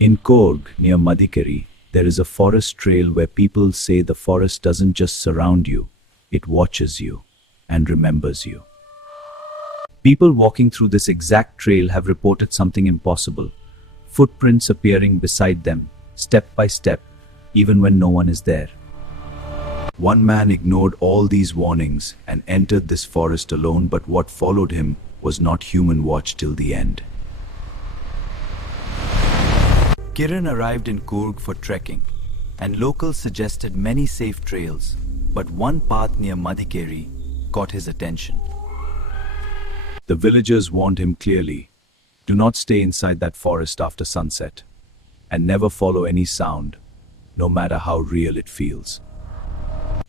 In Coorg, near Madikeri, there is a forest trail where people say the forest doesn't just surround you, it watches you and remembers you. People walking through this exact trail have reported something impossible. Footprints appearing beside them, step by step, even when no one is there. One man ignored all these warnings and entered this forest alone, but what followed him was not human watch till the end. Kiran arrived in Coorg for trekking, and locals suggested many safe trails, but one path near Madikeri caught his attention. The villagers warned him clearly, do not stay inside that forest after sunset, and never follow any sound, no matter how real it feels.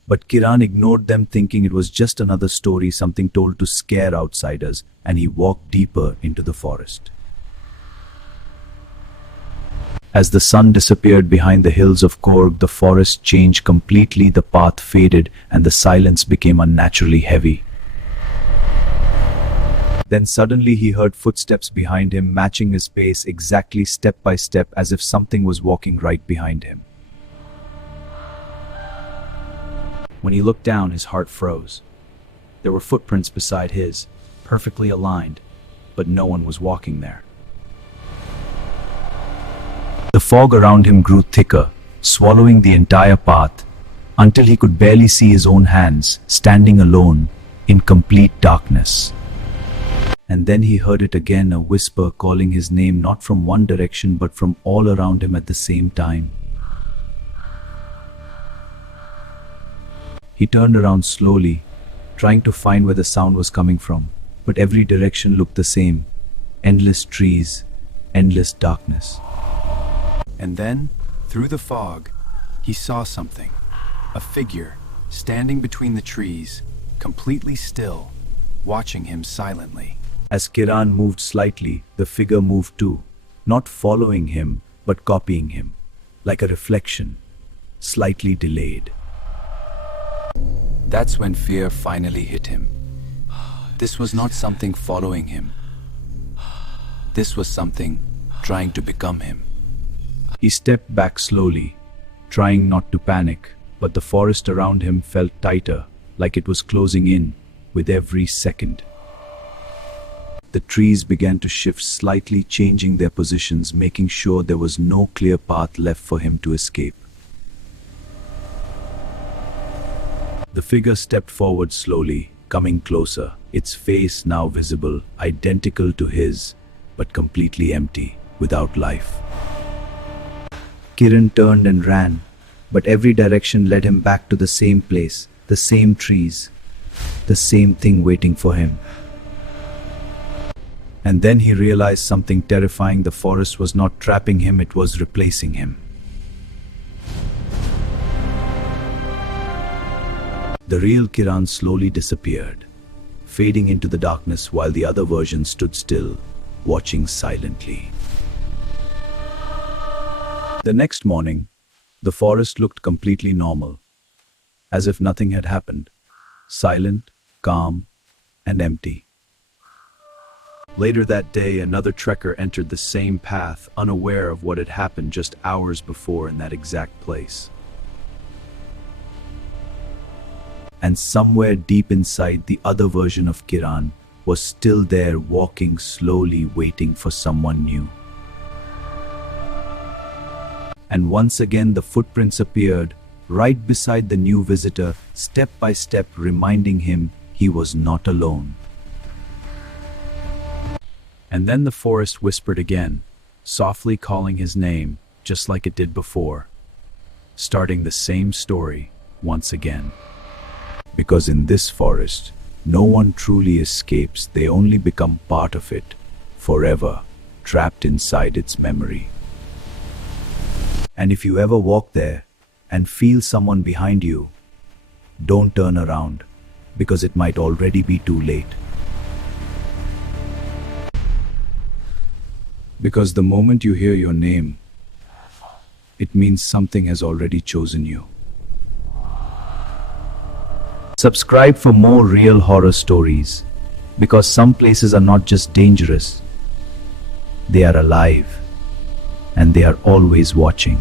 But Kiran ignored them, thinking it was just another story, something told to scare outsiders, and he walked deeper into the forest. As the sun disappeared behind the hills of Coorg, the forest changed completely, the path faded, and the silence became unnaturally heavy. Then suddenly he heard footsteps behind him, matching his pace exactly step by step, as if something was walking right behind him. When he looked down, his heart froze. There were footprints beside his, perfectly aligned, but no one was walking there. The fog around him grew thicker, swallowing the entire path, until he could barely see his own hands, standing alone, in complete darkness. And then he heard it again, a whisper calling his name, not from one direction but from all around him at the same time. He turned around slowly, trying to find where the sound was coming from, but every direction looked the same. Endless trees, endless darkness. And then, through the fog, he saw something. A figure, standing between the trees, completely still, watching him silently. As Kiran moved slightly, the figure moved too, not following him, but copying him, like a reflection, slightly delayed. That's when fear finally hit him. This was not something following him. This was something trying to become him. He stepped back slowly, trying not to panic, but the forest around him felt tighter, like it was closing in with every second. The trees began to shift slightly, changing their positions, making sure there was no clear path left for him to escape. The figure stepped forward slowly, coming closer, its face now visible, identical to his, but completely empty, without life. Kiran turned and ran, but every direction led him back to the same place, the same trees, the same thing waiting for him. And then he realized something terrifying. The forest was not trapping him, it was replacing him. The real Kiran slowly disappeared, fading into the darkness while the other version stood still, watching silently. The next morning, the forest looked completely normal, as if nothing had happened, silent, calm, and empty. Later that day, another trekker entered the same path, unaware of what had happened just hours before in that exact place. And somewhere deep inside, the other version of Kiran was still there, walking slowly, waiting for someone new. And once again the footprints appeared, right beside the new visitor, step by step, reminding him he was not alone. And then the forest whispered again, softly calling his name, just like it did before, starting the same story once again. Because in this forest, no one truly escapes, they only become part of it, forever, trapped inside its memory. And if you ever walk there and feel someone behind you, don't turn around, because it might already be too late. Because the moment you hear your name, it means something has already chosen you. Subscribe for more real horror stories, because some places are not just dangerous, they are alive, and they are always watching.